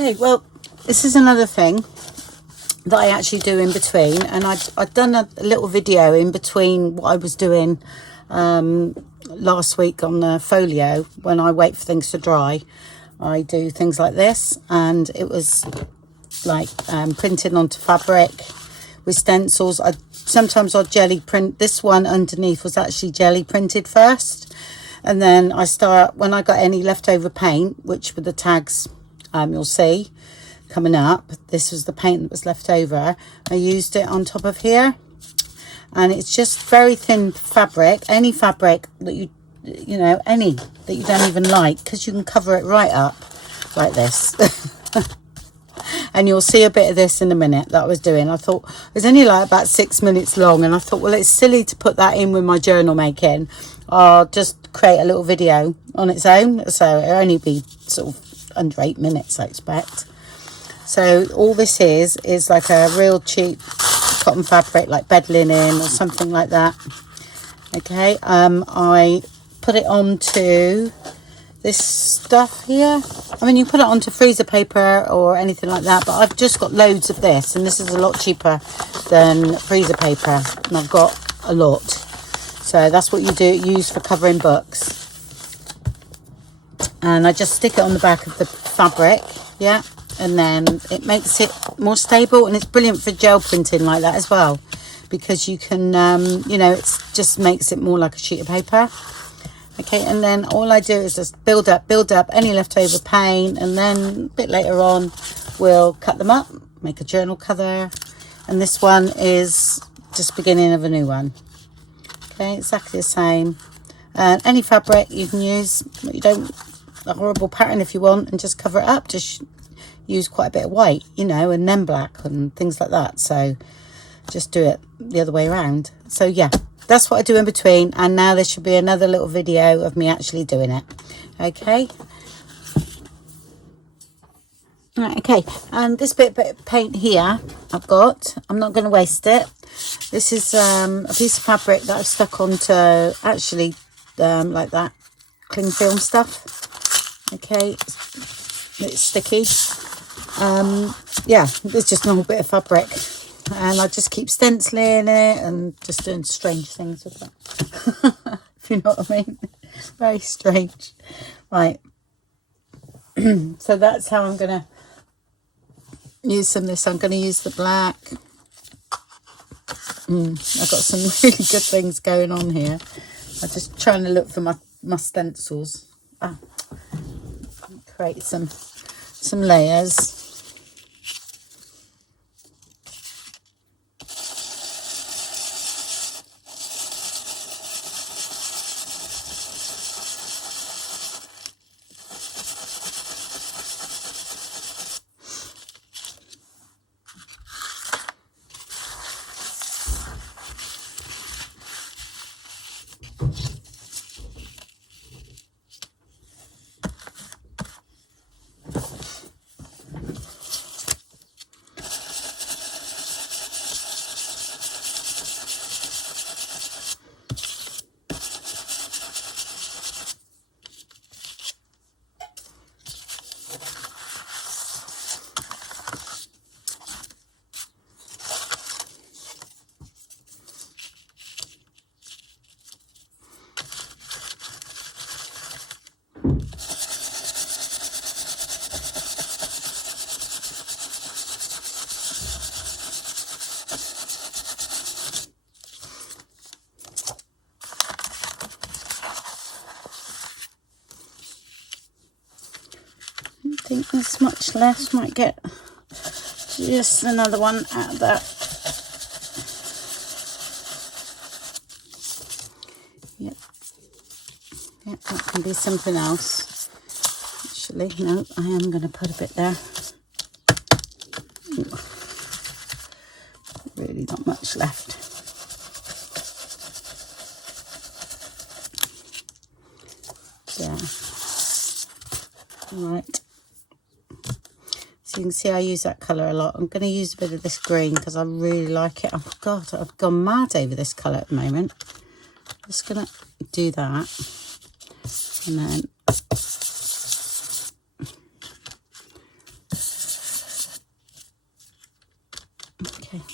Okay, well, this is another thing that I actually do in between, and I'd done a little video in between what I was doing last week on the folio. When I wait for things to dry, I do things like this, and it was like printing onto fabric with stencils. Sometimes I'd jelly print. This one underneath was actually jelly printed first, and then when I got any leftover paint, which were the tags you'll see coming up, this was the paint that was left over. I used it on top of here, and it's just very thin fabric, any fabric that you know, any that you don't even like, because you can cover it right up like this. And you'll see a bit of this in a minute that I was doing. I thought it was only like about 6 minutes long, and I thought, well, it's silly to put that in with my journal making. I'll just create a little video on its own, so it'll only be sort of under 8 minutes, I expect. So all this is like a real cheap cotton fabric, like bed linen or something like that. Okay, I put it onto this stuff here. I mean, you put it onto freezer paper or anything like that, but I've just got loads of this, and this is a lot cheaper than freezer paper, and I've got a lot. So that's what you use for covering books. And I just stick it on the back of the fabric, yeah, and then it makes it more stable, and it's brilliant for gel printing like that as well, because you can you know, it just makes it more like a sheet of paper. Okay, and then all I do is just build up any leftover paint, and then a bit later on we'll cut them up, make a journal cover, and this one is just beginning of a new one. Okay, exactly the same. Any fabric you can use, you don't a horrible pattern if you want, and just cover it up. Just use quite a bit of white, you know, and then black and things like that. So just do it the other way around. So yeah, that's what I do in between, and now there should be another little video of me actually doing it. Okay. Right, okay, and this bit of paint here I've got, I'm not going to waste it. This is a piece of fabric that I've stuck onto, actually, like that cling film stuff. Okay, it's sticky. Yeah, it's just a normal bit of fabric, and I just keep stenciling it and just doing strange things with that. If you know what I mean. Very strange. Right. So that's how I'm going to use some of this. I'm going to use the black. I've got some really good things going on here. I'm just trying to look for my stencils. Create some layers. I think there's much less. Might get just another one out of that. Yep, that can be something else. Actually, no, I am going to put a bit there. Ooh. Really not much left. Yeah. Right. So you can see I use that colour a lot. I'm going to use a bit of this green because I really like it. Oh God, I've gone mad over this colour at the moment. Just going to do that. And then Okay.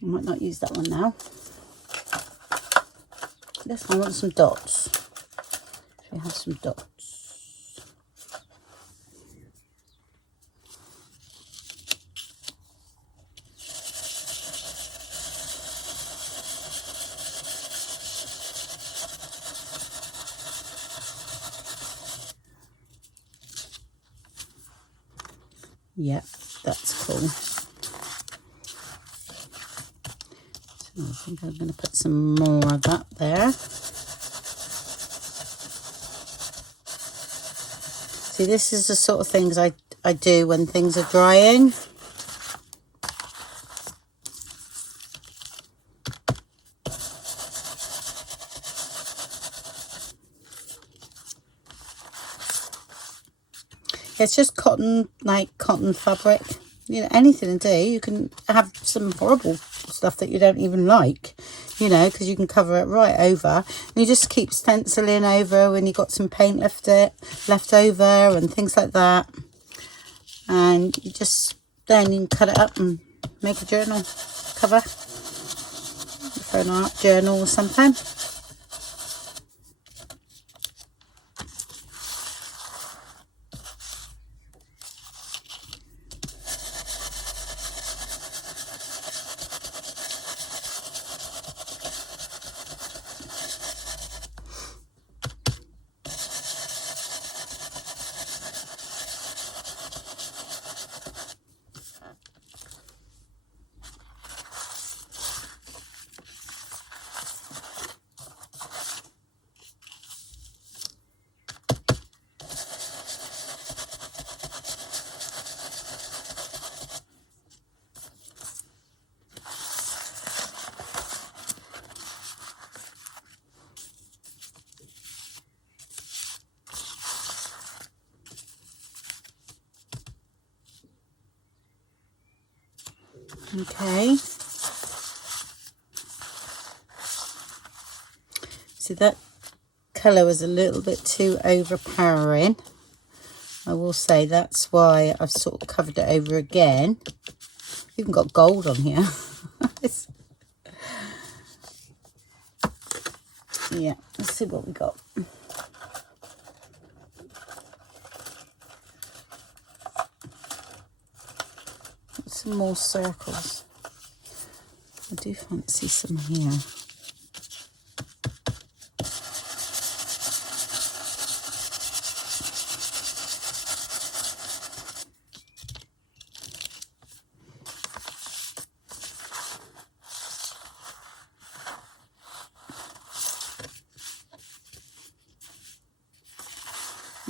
I might not use that one now. This one, I want some dots. We have some dots. Yep, that's cool. So I think I'm going to put some more of that there. See, this is the sort of things I do when things are drying. It's just cotton, like cotton fabric. You know, anything to do. You can have some horrible stuff that you don't even like, you know, because you can cover it right over. And you just keep stenciling over when you've got some paint left over and things like that. And you just, then you can cut it up and make a journal cover for an art journal or something. Okay, so that colour was a little bit too overpowering. I will say that's why I've sort of covered it over again. Even got gold on here. Yeah, let's see what we got. Some more circles. I do fancy some here.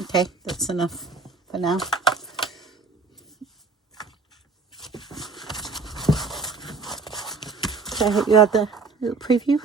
Okay, that's enough for now. So I hope you had the little preview.